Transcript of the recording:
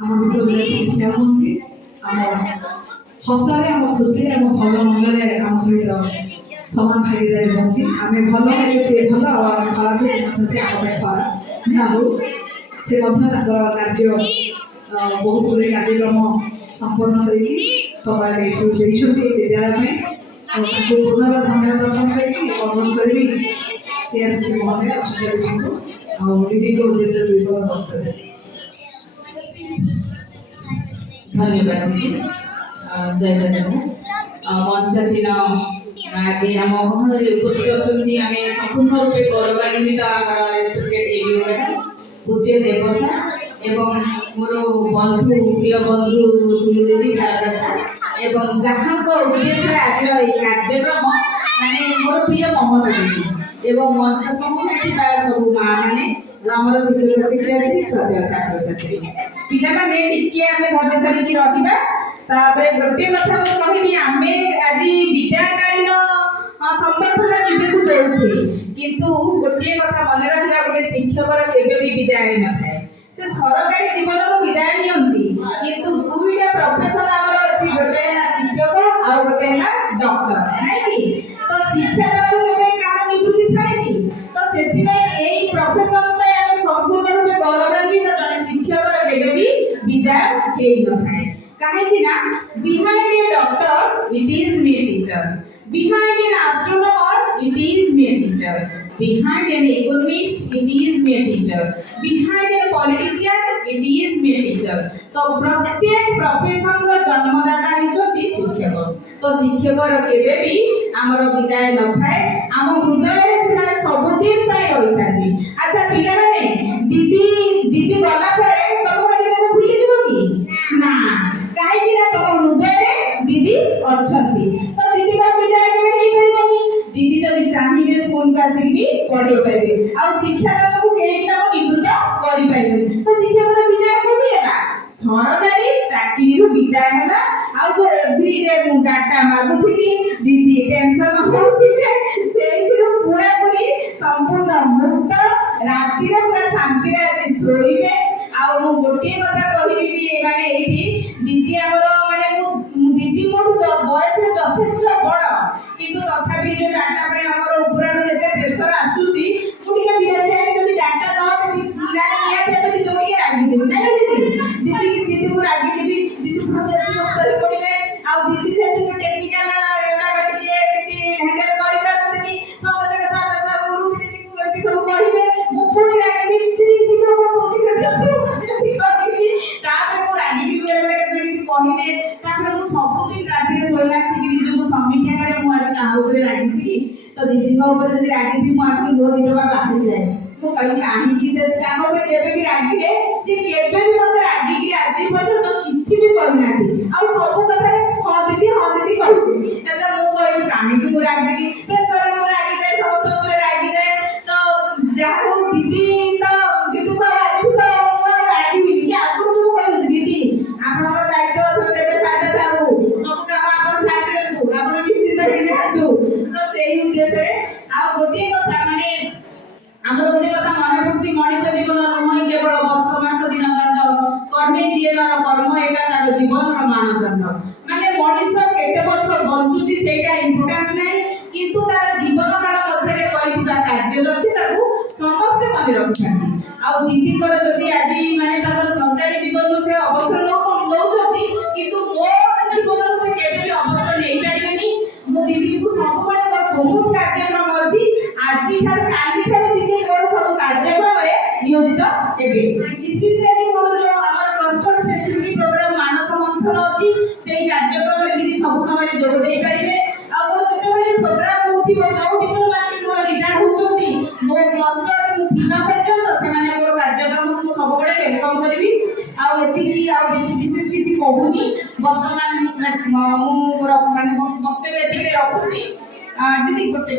आम भितर चिकित्सा हमें आम हस्तारे आम खुशी आम भल मंगल आम सहित समान भागीदारी होती आम भल है सी भल आम खराब से आम खराब जहाँ हो से कार्य बहुत गुड़े कार्यक्रम संपन्न कर विद्यालय पुनर् धन्यवाद अर्पण करी सी आरसीसी महोदय दीदी को उद्देश्य वक्तव्य धन्यवाद दीदी जय जगन्नाथ मंचासीन आज आम उपस्थित अच्छा आम संपूर्ण रूपे गौरवान्वित आम रेस्पेक्टेड एबी मैडम पूज्य देवसा एवं मोर बंधु प्रिय बंधु तुलु दीदी शारदा सार एवं जहाँ उद्देश्य आज कार्यक्रम माने मोर प्रिय ममता दीदी एवं मंच सम्मुखी सब माँ मैंने आम शिक्षक शिक्षार्थी श्रद्धेय छात्र छात्री पिला माने टिके आमे धैर्य धरिकी रहिबा तापरे गोटे कथा मु कहिबी आमे आज विद्याकालीन संबर्धना निजकु देउछे किंतु गोटे कथा मन रखिबा गोटे शिक्षकर केबे भी विदाय न थाए से सरकारी जीवन रो विदाय नियंती किंतु दुईटा प्रोफेशन हमर अछि गोटे है शिक्षक और गोटे है डॉक्टर नै कि तो शिक्षक रो केबे कारण निवृत्ति थाए कि तो सेति में एई प्रोफेशन पे हम संपूर्ण रूपे गौरवान्वित जने शिक्षक रो केबे भी विदाय हेई न थाए काहे कि ना behind a doctor it is me teacher behind an astronomer it is me teacher behind an economist it is me teacher behind a politician it is me teacher तो प्रत्येक प्रोफेशन रो जन्मदाता हिचोती शिक्षक तो शिक्षक रो केबे भी हमर विदाय न थाए हम हृदय रे से सबुदिन पाई रही थाती अच्छा पिला माने दीदी दीदी गला परे तमरा दीदी भूली जिवो कि ना काहे कि ना तो हृदय रे दीदी अछंती तो दीदी का विदाय केबे नहीं करबनी दीदी जदी चाहिबे स्कूल का आसीबी पढे पाइबे आ शिक्षक को केही ना निवृत्त करि पाइबे तो शिक्षक रो विदाय केबे होला सरकारी चाकरी रो विदाय होला आ जो एवरीडे मु डाटा मागुथिली दीदी टेंशन होथिले सेहिरो पूरा पूरी संपूर्ण मुक्त राति रे पूरा शांति रे आज सोइबे आ मु गोटे कथा कहिबी माने एठी दीदी हमर माने मु दीदी मोर बयस रे यथेष्ट बड़ किंतु तथापि जो डाटा पे हमर उपरानो जेते प्रेशर आसुची पुटिके बिराते आइ जदी डाटा न होते नानी निया ते जोडी रागी जेबी नै दीदी जेबी कि दीदी को रागी जेबी दीदी भाबे कष्ट पड़िबे आ दीदी से जो टेक्निकल एटा कटिए दीदी हैंडल करि पारतनी समस्या के साथ साथ गुरु दीदी को एति सब कहिबे मु पुनी रागी दीदी शिखर को शिखर जति कहिबी तापर मु रागी के बेरे बेरे किछि कहिदे तापर मु सब दिन राति रे सोइला सिकि निजु समीक्षा करे मु आज का ऊपर रागी छी तो दीदी को ऊपर यदि रागी थी मु आखि दो दिन बाद बाहर जाए तो कहीं कहानी की से काम पे जेबे भी रागी रे से केबे भी मते रागी की आज पर्यंत तो किछि भी करनाटी आ सब कथा रे हां दीदी कहबे एता मु कहबी कहानी की मु रागी की प्रेशर मु रागी जाए सब तो ऊपर रागी जाए तो जहा को दीदी को आज तो रागी भी कि आगु मु कहबी दीदी आपन का दायित्व तो देबे साडे सारू सब काम आपन साथी को आपन निश्चित हे जातु तो सेही उद्देश्य आ गोटे कथा माने हमर गोटे कथा मने पड़छि मनुष्य जीवन नहय केवल वर्ष मास दिन दंड कर्मे जीवन कर्म एका तार जीवन रो मानदंड माने मनुष्य केते वर्ष बंचुची सेटा इंपोर्टेंस नै किंतु तार जीवन काल मध्ये रे करिथिबा कार्य दक्षता को समस्त माने रखथांती आ दीदी कर जदी आजि माने तार सरकारी जीवन से अवसर न लौचती किंतु मो जीवन से केबे भी अवसर नै पाइबेनी मो दीदी को सब बळे बहुत कार्यक्रम अछि आजि ठार काली ठार दीदी मोर सब कार्यक्रम रे नियोजित हेबे स्पेशली मोर जो हमर क्लस्टर स्पेसिफिक प्रोग्राम मानस मंथन अछि सेही कार्यक्रम रे दीदी सब समय रे जोग देई परिबे आ मोर जते बळे प्रोग्राम होथिबो जो टीचर माने मोर रिटायर होचंती मो क्लस्टर को थिबा पर्यंत से माने मोर कार्यक्रम को सब बळे वेलकम करबी आ एति की आ विशेष किछि कहूनी वर्तमान मु माने वक्तव्य एति रखुची दीदी गोटे